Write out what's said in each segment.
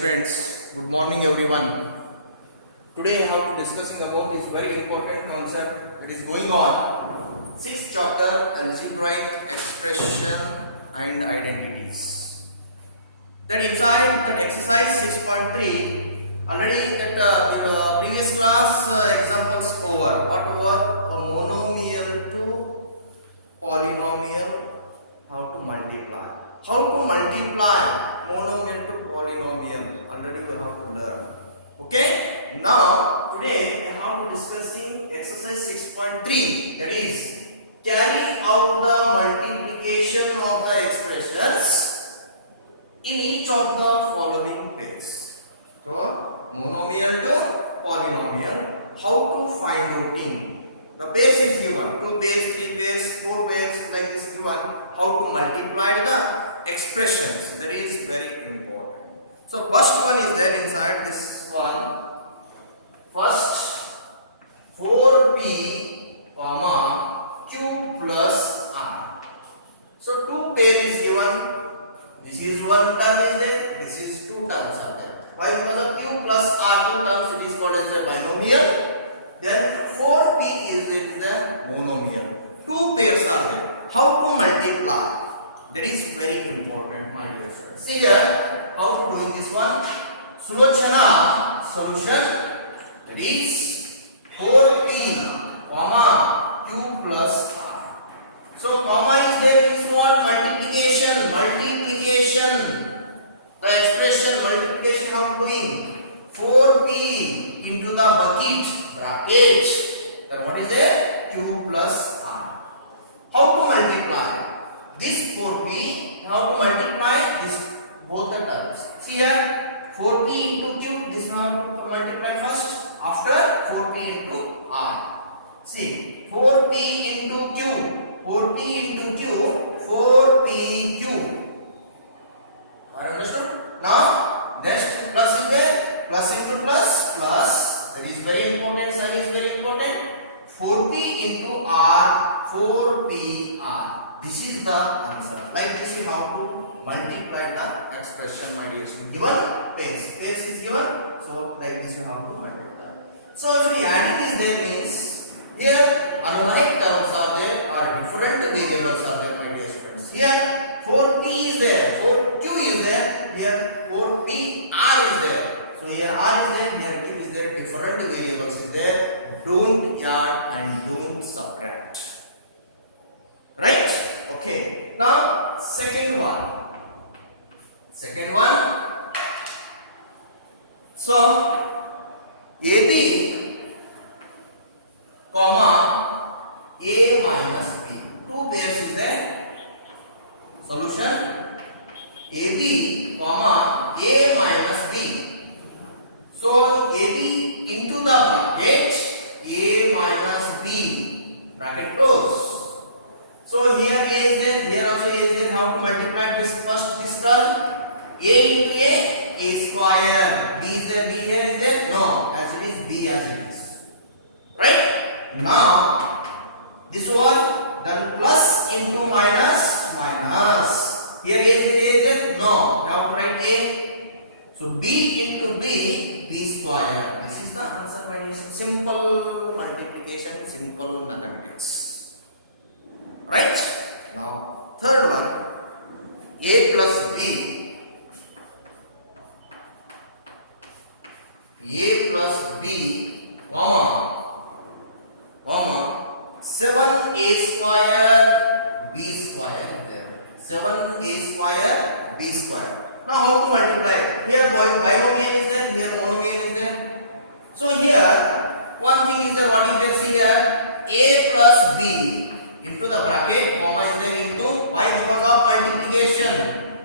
friends, good morning everyone. Today I have to discussing about this very important concept that is going on. Sixth chapter, algebraic expression and identities. Then inside the exercise 6.3, already that previous class examples over. What over? A monomial to polynomial. How to multiply? How to multiply monomial to polynomial? Already we have to learn. Okay. Now today I have to discussing exercise 6.3. That is carry out the multiplication of the expressions in each of the following pairs. So monomial to polynomial. How to find routing? The pairs is given. 2 pairs, 3 pairs, 4 pairs like this is given. How to multiply the expressions? That is very important. So first one is there inside this one. First 4p comma q plus r. So 2 pair is given. This is 1 term is there. This is 2 terms are there. Why? Because of q plus r 2 terms it is called as a binomial. Then 4p is the monomial. 2 pairs are there. How to multiply? That is very important, my dear friends. See here, how to doing this one? Solution. That is 4p comma q plus r. So comma is there means what? Multiplication. The expression multiplication how doing? 4p into the bucket bracket. Then what is there? Q plus r. How to multiply this 4p? How to multiply this both the terms? See here, 4p into q. This one to multiply first. After 4p into r. See, 4p into q. 4p into q. 4pq. Are you understood? Now next plus is there. Plus into plus plus. That is very important. Sign is very important. 4p into r. 4pr. This is the answer. Like this you have to multiply the expression, my dear students. Given space is given. So like this you have to multiply. So if the adding is there means here unlike terms are there or different variables are there, my dear students. Here 4p is there, 4q is there. Here 4pr is there. So here r is there, here q is there. Different variables is there. Don't add and don't subtract. Right? Okay. Now second one. So AB comma A minus B. 2 pairs is there. Solution AB comma A minus B. So AB into the bracket A minus B. Bracket close. So here A is there. Here also A is there. How to multiply this first this term? A into A square. B is there. B here is there. No, as it is B as it is. Right? Now this one then plus into minus. Here A is there. No. Now to write A. So B into B square. This is the answer. Simple multiplication, simple mathematics. Right? Now third one. A plus B. A plus B comma 7a square b square there. 7a square b square. Now how to multiply? Here binomial is there, here monomial is there. So here one thing is there, what is there? See here a plus b into the bracket comma is there into why? Because of multiplication.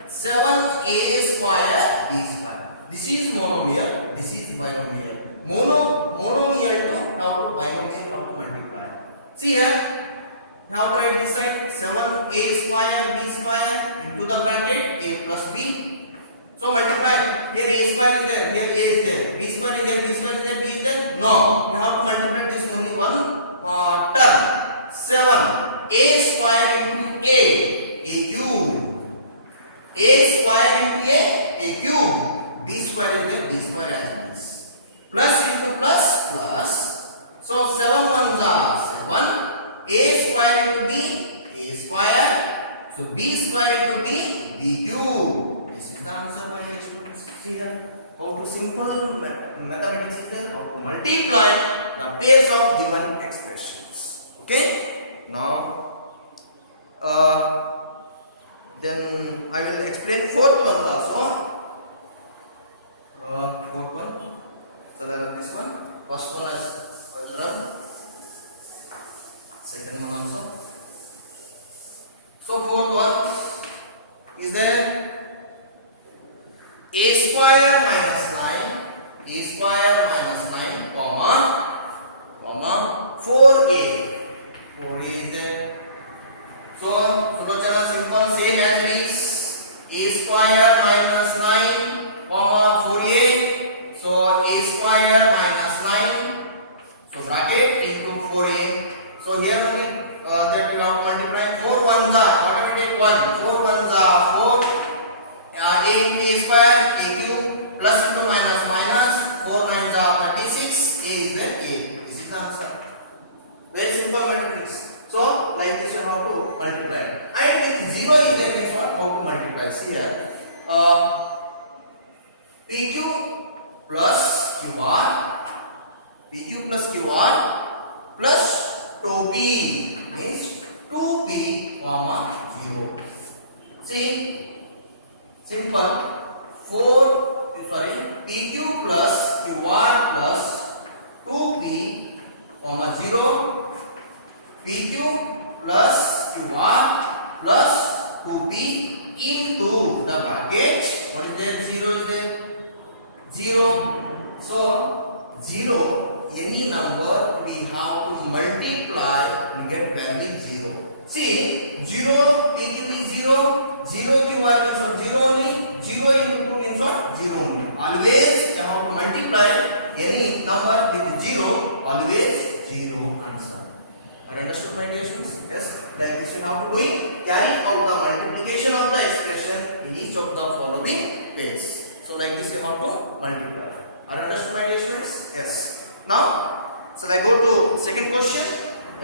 7a square b square. This is monomial, this is binomial. Mono here. How to simple mathematics is there. How to multiply the pairs of given expressions. Okay. Now, then I will explain fourth one also. Fourth one. So this one. First one is I will run. Second one also. So fourth one is there. A square minus 9, comma 4a. 4a is there. So Sulochana simple same as it is. A square minus 9, comma 4a. So a square minus 9. So bracket into 4a. So here only that we have to multiply 4 ones are automatic 1. 4 ones are 4. A into a square, a cube, plus into minus minus, 4 nines are 36, a is the a. This is the answer. Very simple mathematics. So, like this you have to multiply. And with 0 is there, means what? How to multiply? See here. PQ plus QR, PQ plus QR plus 2p means 2p, comma 0. See? Simple. PQ plus QR plus 2p, comma 0. PQ plus QR plus 2p into the bracket. What is there? 0 is there. 0. So 0, any number we have to multiply, we get value 0. See, 0 PQ is 0. 0 QR means of 0 only, 0 into 2 means what? 0 only. Always you have to multiply any number with 0, always 0 answer. Are you understood, my dear students? Yes. Like this you have to do it. Carry out the multiplication of the expression in each of the following pairs. So like this you have to multiply. Are you understood, my dear students? Yes. Now, so I go to second question.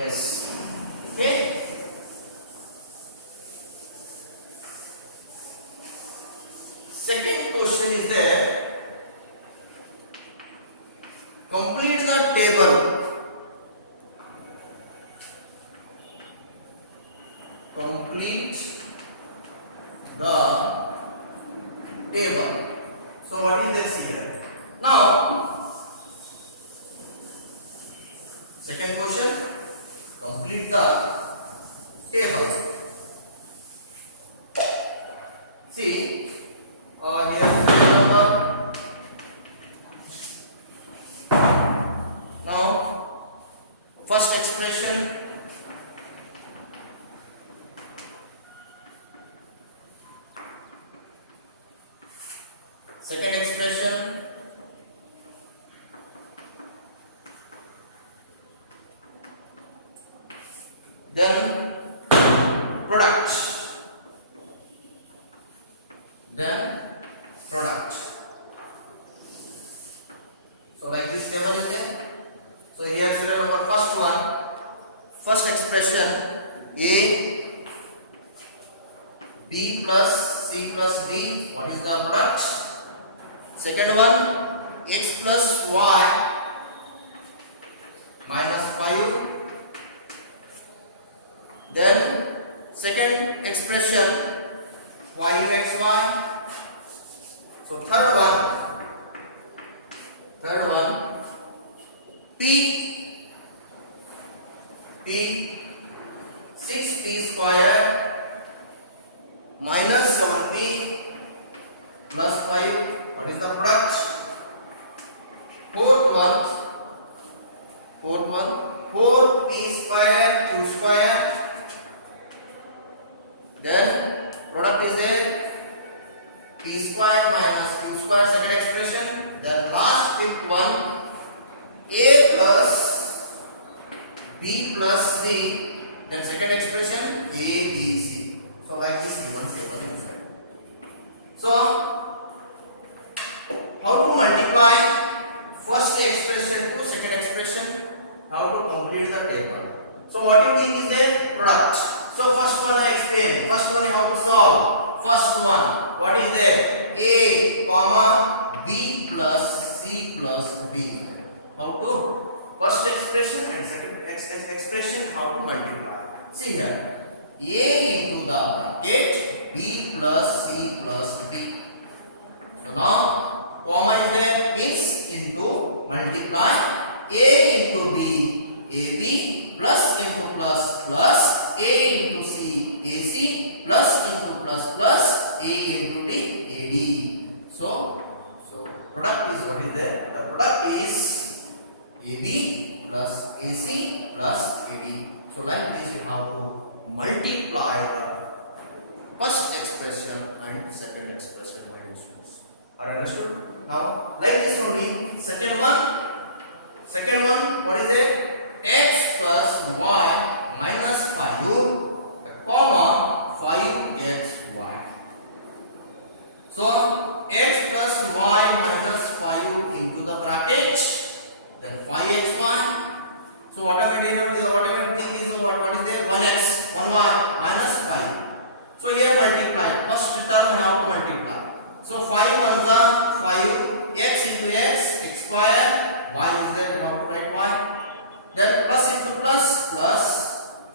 Yes. Okay. Second question is there. Complete the table. Complete the table. So what is this here? Now, second question. Complete the table. See. Here number. Now, first expression. Second expression. Then product. Then product. So like this table is there. So here is the number first one. First expression A, B plus C plus D. What is the product? Second one X plus Y minus 5. Then second expression Y into XY. So third one P 6p square minus 7p plus 5. What is the product? Fourth one 4p square q square. Then product is there. P square minus q square, second expression. Then last fifth one A plus B plus C. Then second expression A B C. So like this given table inside. So how to multiply first expression to second expression? How to complete the table? So what you mean is the product. So first one I explain. First one how to solve. First one, what is there? A, comma Product is what is there? The product is AB plus AC plus AD. So like this you have to multiply the first expression and second expression, my dear students. Are understood? Now like this only. Second one, what is it? X plus y minus 5, comma 5xy. So x plus y minus 5 into the bracket, then 5xy. So whatever thing is, what is there? 1x, 1y minus 5. So here multiply. First term I have to multiply. So 5 ones are 5, x into x, x square, y is there, we have to write y. Then plus into plus, plus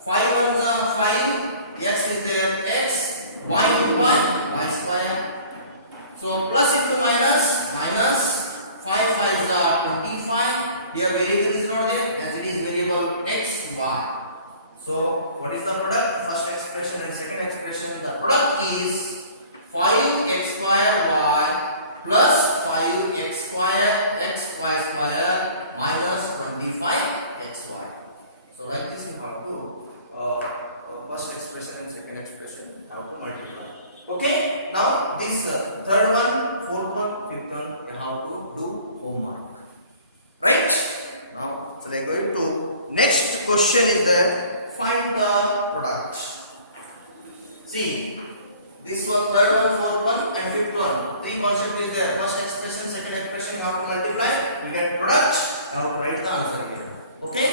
5 ones are 5, x is there, x, y into y square. So plus into minus, minus 5 5s are 25. Here variable is not there as it is variable x, y. So what is the product? First expression and second expression. The product is 5x square y plus 5x square x y square minus 25xy. So like this you have to first expression and second expression have to multiply. Okay. Now this third one, fourth one, fifth one you have to do homework. Right? Now so like going to next question is there. Find the product. See, this one, third one, fourth one, and fifth one. Three concepts is there. First expression, second expression, you have to multiply. We get product. You have to write the answer here. Okay?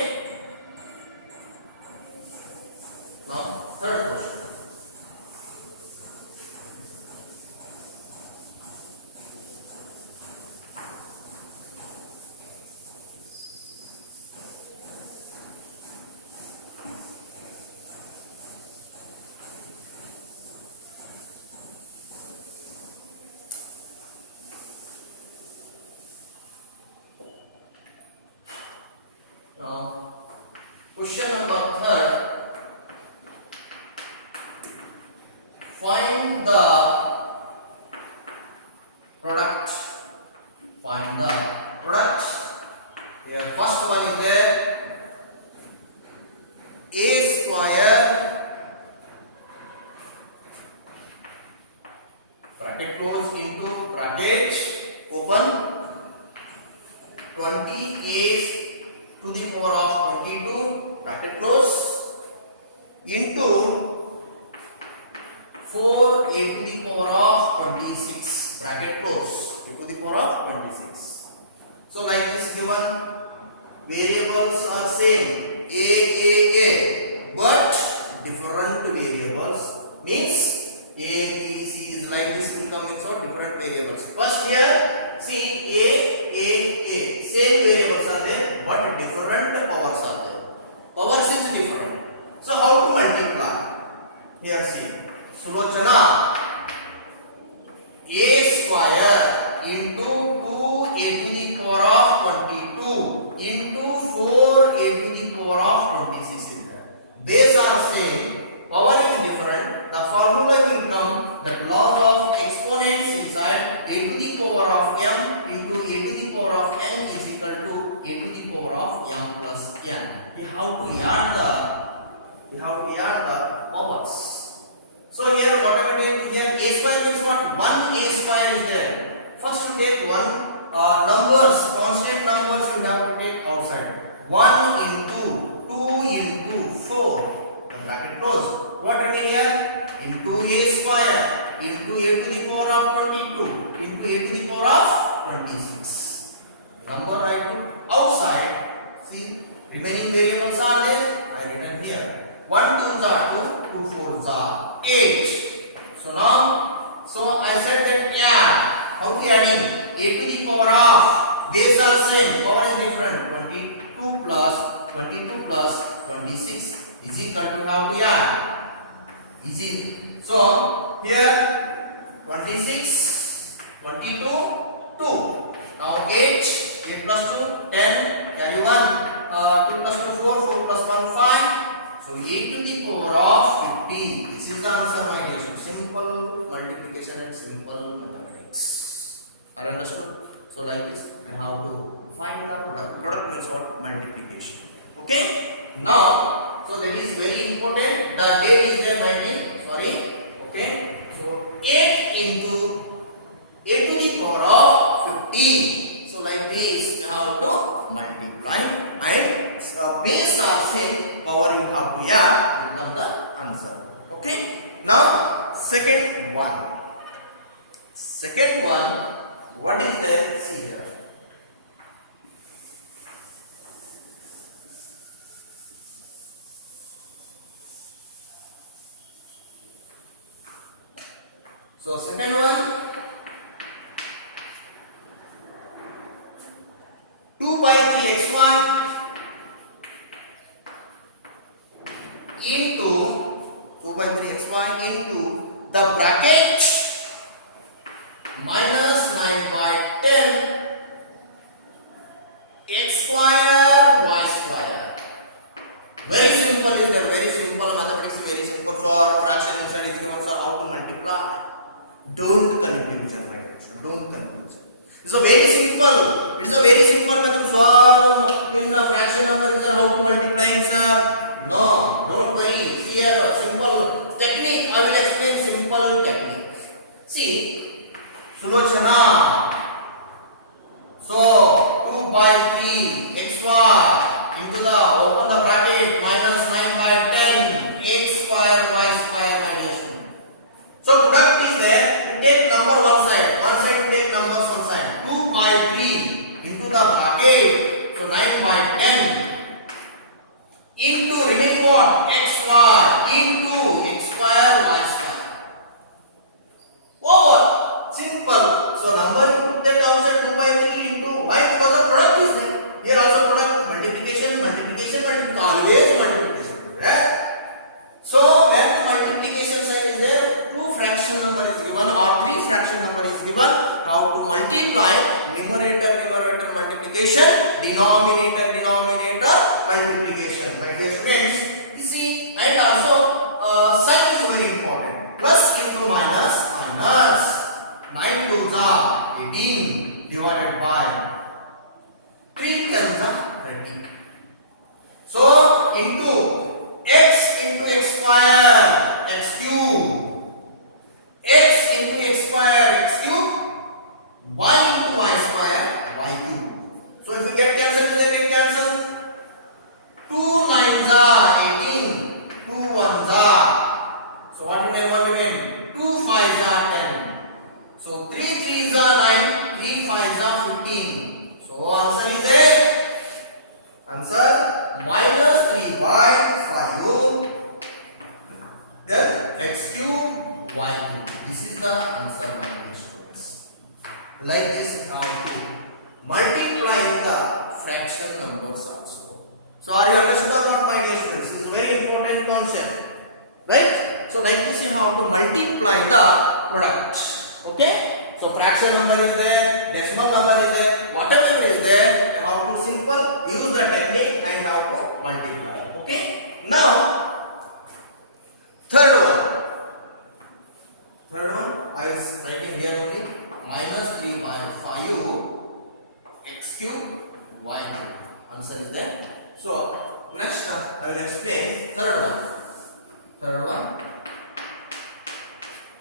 Now, third question. Question number third. Find the product. Find the product. Here first one is there. A square bracket close into bracket open 20a to the power of 22 bracket close into 4a to the power of 26 bracket close a to the power of 26. So like this given variables are same a but different variables means a b c is like this will come in so different variables. First here see a same variables are there but different powers are there. Powers is different. So how to multiply? Here see Sulochana, a square into 2a to the power of 22 into 4a to the power of 26 is there. These are same, power is different. The formula will come that law of exponents inside a to the power of m into a to the power of n is equal to a to the power of m plus n. We have to add the powers. So here whatever take here a square means what? 1a square is there. First to take one numbers, constant numbers you have to take outside. 1 into 2 into 4. The bracket close. What written here? Into a square into a to the power of 22 into a to the power of 26. Number I took outside. See, remaining variables are there. I written here. 1 2s are 2, 2 4s are 8. So now, so I said that add. How to add in? A to the power of So like this, we have to find the product. Product means what? Multiplication. Okay. Now, so that is very important. The date is there 19. Sorry. Okay. So 8 into a to the power of 15. So like this, you have to multiply and base or same power you have to add become the answer. Okay. Now second one. Second one, what is there? See here. So second one, 2 by 3x1 into 2 by 3xy into the bracket minus 9 by 10 x square y square. Very simple is there, very simple. Mathematics is very simple. For fraction inside is given, so how to multiply. Don't confuse your mind. Don't confuse. It's a very simple. It's a very simple method. So in the fraction of the result, how to multiply, sir? No, don't worry. See here, simple technique. I will explain simple technique. See, Sulochana. So 2 by 3 xy into the open the bracket minus 9 by 10 x square y square minus 2. So product is there. Take number one side. One side take numbers one side. 2 by 3 into the bracket. So 9 by 10 into remaining what? X square into x square y square. Over. Simple. So number you put that outside 2 by 3 into y because the product is there. Here also product multiplication, multiplication, multiplication. Always multiplication. Right? So when multiplication sign is there, two fraction number is given or three fraction number is given. How to multiply? Numerator, numerator multiplication, denominator, denominator multiplication. My dear students, you see, and also sign is very important. Plus into minus, minus. 9 to the 18 divided by 3 times the 30. So into x square x cube, x into x square x cube, y into y square y cube. So if you get cancel, you get cancel. 2 9s are 18, 2 1s are. So what remain? What remain? 2 5s are 10. So 3 3s are 9, 3 5s are 15. So answer is there. Answer minus 3 by 5. Then x cube y cube. This is the answer, my dear students. Like this, how to multiply the fraction numbers also. So are you understood or not, my dear students? This is a very important concept. Right? So like this, you know how to multiply the product. Okay? So fraction number is there, decimal number is there, whatever is there, how to simple use the technique and how to multiply. Okay? Now, third one. Third one, I was writing here only minus 3 by 5 x cube y cube. Answer is there. So next I will explain third one. Third one.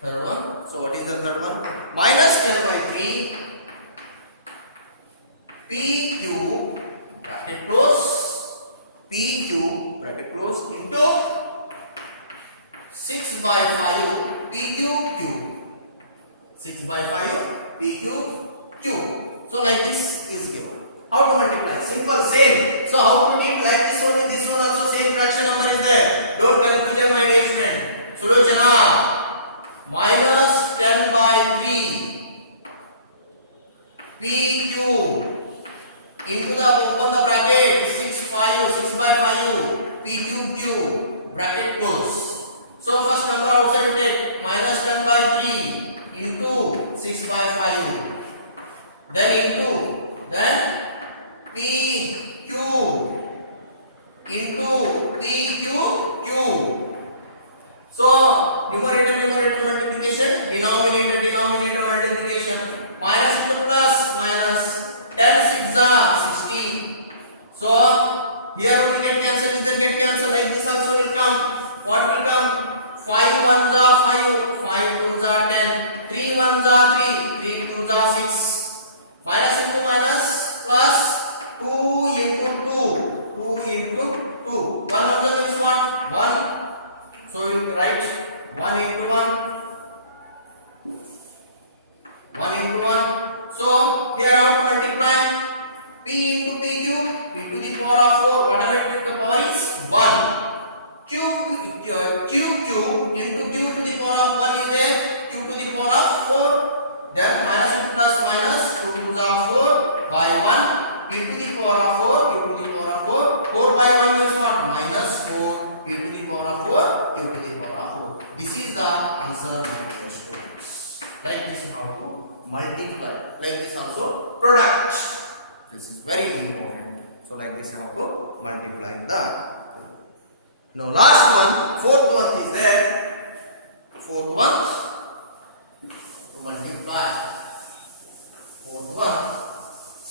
Third one. So what is the third one? Minus 10 by 3 p cube bracket close, p cube bracket close into 6 by 5 p cube cube. 6 by 5 p cube cube. So like this is given. How to multiply? Simple, same. So how to do like this one, this one also same fraction number is there. Don't confuse my dear student. Solution minus 10 by 3 p cube into the open the bracket 6 by 5 p cube cube bracket close. So first number outside take minus 10 by 3 into 6 by 5, then into then p cube into p cube cube. So numerator numerator multiplication, denominator denominator multiplication, minus into plus minus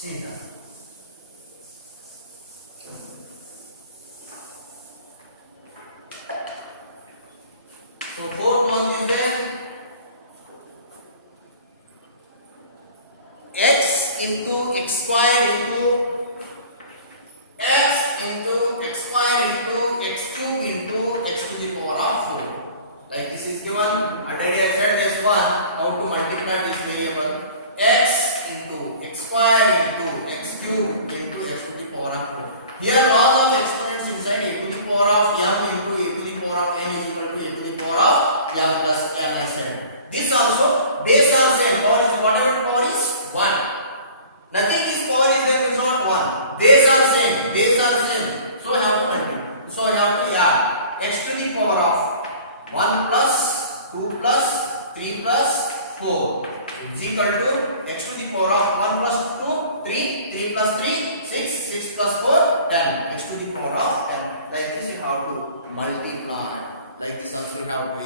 See that. So fourth one is there x into x square into x square into x cube into x to the power of 4. Like this is given. Already I said this one how to multiply this variable x into x square into x cube into x to the power of 4. Here laws of exponents inside a to the power of m into a to the power of n is equal to a to the power of m plus n I said. This also base are same. Power is whatever power is 1. Nothing is power is there means not 1. Base are same. Base are same. So I have to multiply. So I have to add x to the power of 1 plus 2 plus 3 plus 4 is equal to x to the power of 1 plus 2 3 3 plus 3 6 6 plus 4 10 x to the power of 10. Like this you have to multiply. Like this also you have to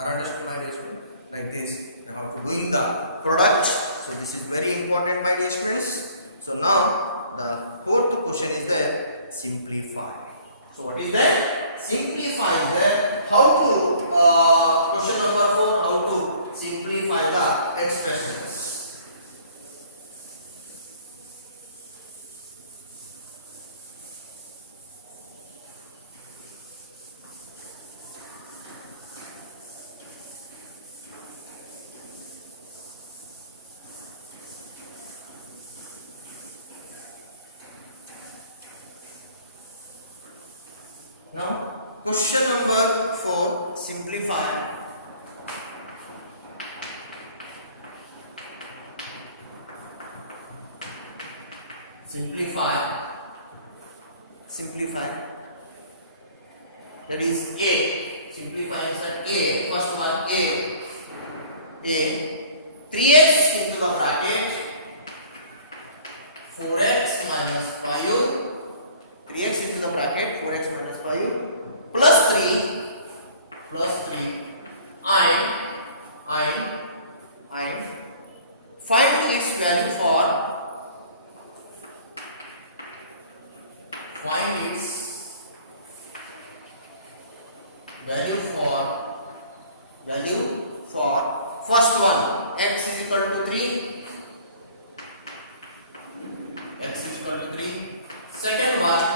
understood my dear student? Like this you have to doing the product. So this is very important my dear students. So now the fourth question is there simplify. So what is that? Simplify is there. How to question number 4, how to simplify the expressions. Now question number 4 simplify. Simplify. That is a. Simplify is that a. First one a. 3x into the bracket 4x minus 5. 3x into the bracket 4x minus 5 plus 3 and find its value for first one x is equal to 3. Second one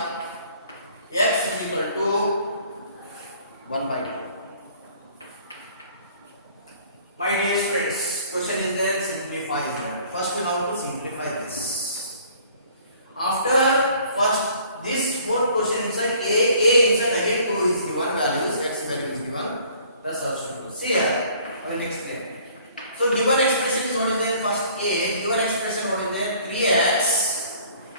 x is equal to 1 by 2. My dear friends, question is there, simplify it. First we have to simplify this. After first this fourth question inside a inside again 2 is given values, x value is given, the substitute. See here, I will explain. So given expression is what is there? First a, given expression what is there? 3x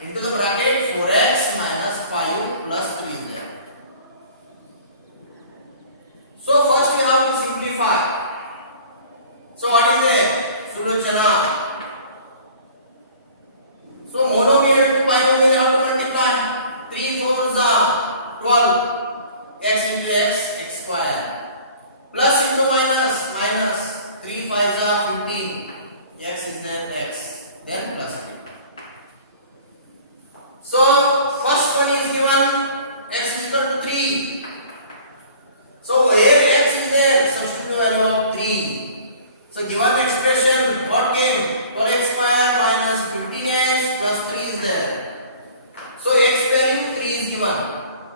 into the bracket 4x minus 5 plus 3 is there. So first we have to simplify. So what is there? Sulochana. So monomial to binomial have to multiply. 3 4s are 12. X into x square. Plus into minus 3 5s are 15. X is there x. Then plus 3. So first one is given x is equal to 3. So where x is there, substitute value of 3. So given expression what came? 12x square minus 15x plus 3 is there. So x value 3 is given.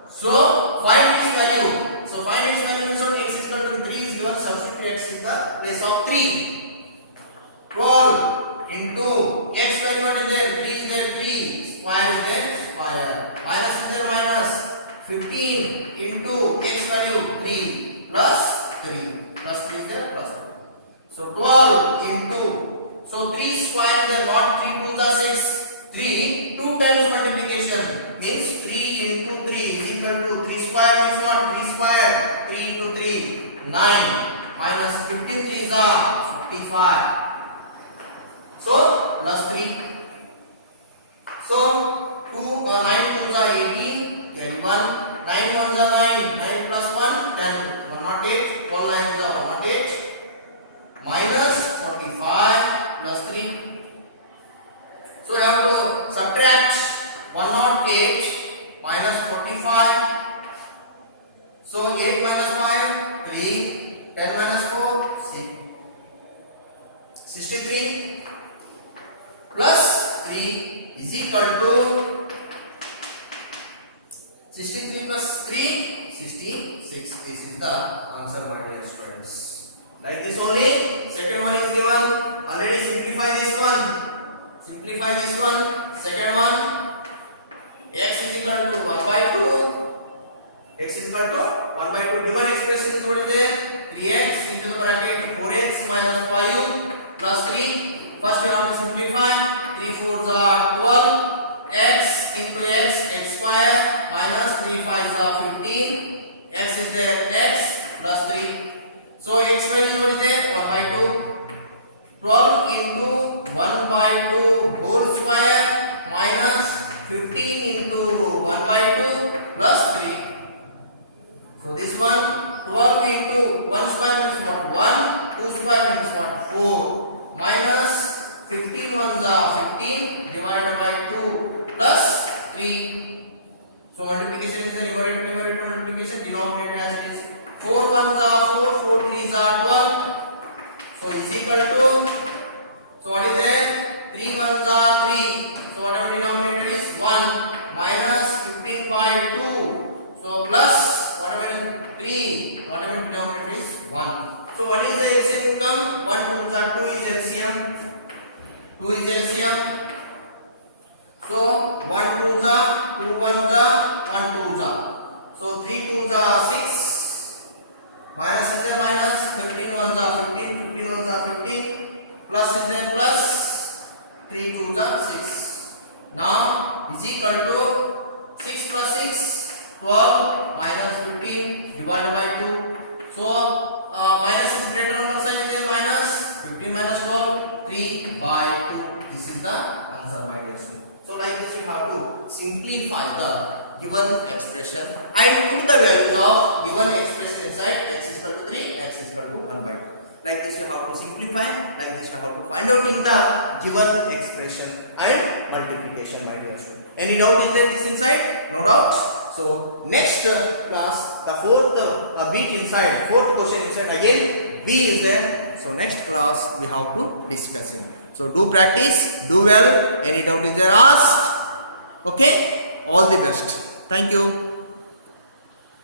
So find this value. So find its value. So x is equal to 3 is given. Substitute x in the place of 3. 12 into x value what is there? 3 is there. 3 square is there. Square. Minus is there. Minus 15 into x value 3 plus 3. Plus 3 is there. Plus 3. So 12 into. So 3 square is there. Not 3 2 the 6. 3 2 times multiplication means 3 into 3 is equal to 3 square means what? 3 square. 3 into 3 9 minus 15 3 is 55. So plus 3. So 2 9 2 is 18. Carry 1. 9 1 is 9. 9 plus 1 10. 108. All 9 is 108. Minus 45 plus 3. plus 3 is equal to 63 plus 3 66. This is the answer, my dear students. Like this only. Second one is given. Already simplify this one. Simplify this one. Second one, x is equal to 1 by 2. X is equal to 1 by 2. Given expression is what is there? 3x into the bracket 4x minus 5 plus 3. First we have to simplify. 3 4s are 12. X into x, x square minus 3 5s are 15. X is there, x plus 3. So x value is what is there? 1 by 2. 12 into 1 by 2 whole square minus 15 into 1 by 2 plus 3. So this one 12 into 1 square means what? 1, 2 square means what? 4 minus 15 ones are 15 divided by 2 plus 3. So multiplication is the numerator multiplication, denominator as it is. 4 ones are 4, 4 3s are 12. So is equal to, so what is there? 3 ones are 3. So whatever denominator is 1 minus 15 by 2. So plus whatever 3, whatever denominator is 1. So what is the LCM income? 1 2s are 2 is LCM. 2 is LCM. So 1 2s are 2 1s are 1 2s are. So 3 2s are 6. Minus is there minus, 15 ones are 15, 15 ones are 15. Plus is there plus, 3 2s are 6. Now is equal to 6 plus 6, 12 minus 15 divided by 2. So minus is greater on the side, is there minus 15 minus 12, 3 by 2. This is the answer, my dear student. So like this you have to simplify the given expression and put the values of given expression inside. X is equal to 3, x is equal to 1 by 2. Like this you have to simplify. Like this you have to find out in the given expression and multiplication, my dear student. Any doubt is there this inside? No doubt. So next class, the fourth bit inside, fourth question inside again B is there. So next class we have to discuss it. So do practice, do well. Any doubt is there, ask. Okay, all the best. Thank you.